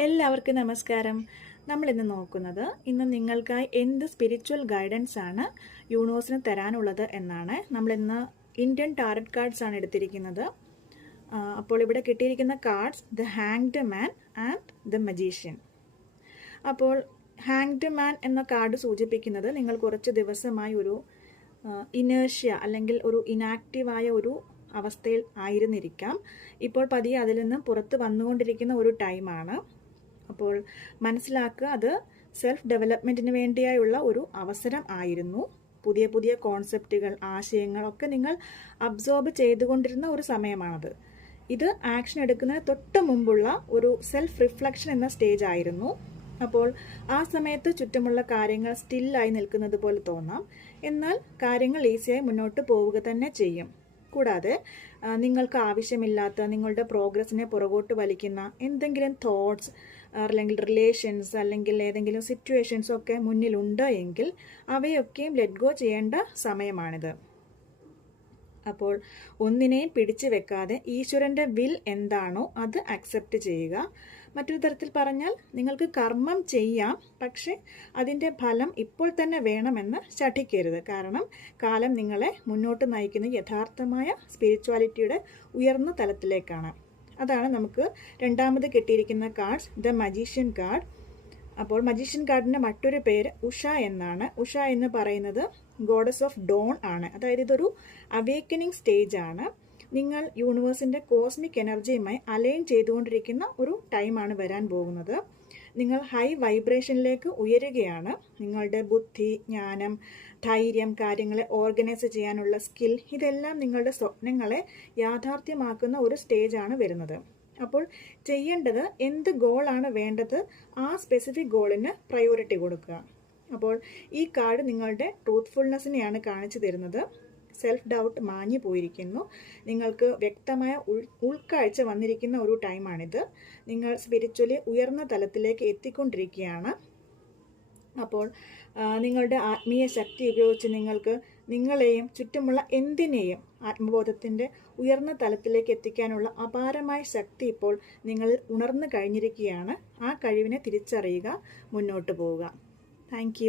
എല്ലാവർക്കും നമസ്കാരം. നമ്മൾ ഇന്ന് നോക്കുന്നത് നിങ്ങൾക്കായി എന്ത് സ്പിരിച്വൽ ഗൈഡൻസ് ആണ് യൂണിവേഴ്സിന് തരാനുള്ളത് എന്നാണ്. നമ്മളിന്ന് ഇന്ത്യൻ ടാരറ്റ് കാർഡ്സ് ആണ് എടുത്തിരിക്കുന്നത്. അപ്പോൾ ഇവിടെ കിട്ടിയിരിക്കുന്ന cards the hanged man and the magician. അപ്പോൾ ഹാങ്ഡ് മാൻ എന്ന കാർഡ് സൂചിപ്പിക്കുന്നത് നിങ്ങൾ കുറച്ച് ദിവസമായി ഒരു ഇനേർഷ്യ അല്ലെങ്കിൽ ഒരു ഇനാക്റ്റീവായ ഒരു അവസ്ഥയിൽ ആയിരുന്നിരിക്കാം. ഇപ്പോൾ പതിയെ അതിൽ നിന്ന് പുറത്ത് വന്നുകൊണ്ടിരിക്കുന്ന ഒരു ടൈമാണ്. അപ്പോൾ മനസ്സിലാക്കുക, അത് സെൽഫ് ഡെവലപ്മെൻറ്റിന് വേണ്ടിയായുള്ള ഒരു അവസരം ആയിരുന്നു. പുതിയ പുതിയ കോൺസെപ്റ്റുകൾ, ആശയങ്ങളൊക്കെ നിങ്ങൾ അബ്സോർബ് ചെയ്തുകൊണ്ടിരുന്ന ഒരു സമയമാണത്. ഇത് ആക്ഷൻ എടുക്കുന്നതിന് തൊട്ട് മുമ്പുള്ള ഒരു സെൽഫ് റിഫ്ലക്ഷൻ എന്ന സ്റ്റേജ് ആയിരുന്നു. അപ്പോൾ ആ സമയത്ത് ചുറ്റുമുള്ള കാര്യങ്ങൾ സ്റ്റില്ലായി നിൽക്കുന്നത് പോലെ തോന്നാം, എന്നാൽ കാര്യങ്ങൾ ഈസിയായി മുന്നോട്ട് പോവുക തന്നെ ചെയ്യും. കൂടാതെ നിങ്ങൾക്ക് ആവശ്യമില്ലാത്ത, നിങ്ങളുടെ പ്രോഗ്രസ്സിനെ പുറകോട്ട് വലിക്കുന്ന എന്തെങ്കിലും തോട്ട്സ് അല്ലെങ്കിൽ റിലേഷൻസ് അല്ലെങ്കിൽ ഏതെങ്കിലും സിറ്റുവേഷൻസ് ഒക്കെ മുന്നിലുണ്ട് എങ്കിൽ അവയൊക്കെയും ലെറ്റ് ഗോ ചെയ്യേണ്ട സമയമാണിത്. അപ്പോൾ ഒന്നിനെയും പിടിച്ചു വെക്കാതെ ഈശ്വരൻ്റെ വിൽ എന്താണോ അത് അക്സെപ്റ്റ് ചെയ്യുക. മറ്റൊരു തരത്തിൽ പറഞ്ഞാൽ, നിങ്ങൾക്ക് കർമ്മം ചെയ്യാം, പക്ഷെ അതിൻ്റെ ഫലം ഇപ്പോൾ തന്നെ വേണമെന്ന് ശഠിക്കരുത്. കാരണം കാലം നിങ്ങളെ മുന്നോട്ട് നയിക്കുന്ന യഥാർത്ഥമായ സ്പിരിച്വാലിറ്റിയുടെ ഉയർന്ന തലത്തിലേക്കാണ്. അതാണ് നമുക്ക് രണ്ടാമത് കിട്ടിയിരിക്കുന്ന കാർഡ്സ്, ദ മജീഷ്യൻ കാർഡ്. അപ്പോൾ മജീഷ്യൻ കാർഡിൻ്റെ മറ്റൊരു പേര് ഉഷ എന്നാണ്. ഉഷ എന്ന് പറയുന്നത് ഗോഡസ് ഓഫ് ഡോൺ ആണ്. അതായത് ഇതൊരു അവേക്കനിങ് സ്റ്റേജ് ആണ്. നിങ്ങൾ യൂണിവേഴ്സിൻ്റെ കോസ്മിക് എനർജിയുമായി അലൈൻ ചെയ്തുകൊണ്ടിരിക്കുന്ന ഒരു ടൈമാണ് വരാൻ പോകുന്നത്. നിങ്ങൾ ഹൈ വൈബ്രേഷനിലേക്ക് ഉയരുകയാണ്. നിങ്ങളുടെ ബുദ്ധി, ജ്ഞാനം, ധൈര്യം, കാര്യങ്ങളെ ഓർഗനൈസ് ചെയ്യാനുള്ള സ്കിൽ, ഇതെല്ലാം നിങ്ങളുടെ സ്വപ്നങ്ങളെ യാഥാർത്ഥ്യമാക്കുന്ന ഒരു സ്റ്റേജാണ് വരുന്നത്. അപ്പോൾ ചെയ്യേണ്ടത്, എന്ത് ഗോളാണ് വേണ്ടത് ആ സ്പെസിഫിക് ഗോളിന് പ്രയോറിറ്റി കൊടുക്കുക. അപ്പോൾ ഈ കാർഡ് നിങ്ങളുടെ ട്രൂത്ത്ഫുൾനെസ്സിനെയാണ് കാണിച്ചു തരുന്നത്. സെൽഫ് ഡൗട്ട് മാഞ്ഞു പോയിരിക്കുന്നു. നിങ്ങൾക്ക് വ്യക്തമായ ഉൾക്കാഴ്ച വന്നിരിക്കുന്ന ഒരു ടൈമാണിത്. നിങ്ങൾ സ്പിരിച്വലി ഉയർന്ന തലത്തിലേക്ക് എത്തിക്കൊണ്ടിരിക്കുകയാണ്. അപ്പോൾ നിങ്ങളുടെ ആത്മീയ ശക്തി ഉപയോഗിച്ച് നിങ്ങൾക്ക് നിങ്ങളെയും ചുറ്റുമുള്ള എന്തിനേയും ആത്മബോധത്തിൻ്റെ ഉയർന്ന തലത്തിലേക്ക് എത്തിക്കാനുള്ള അപാരമായ ശക്തി ഇപ്പോൾ നിങ്ങൾ ഉണർന്നു കഴിഞ്ഞിരിക്കുകയാണ്. ആ കഴിവിനെ തിരിച്ചറിയുക, മുന്നോട്ട് പോവുക. താങ്ക്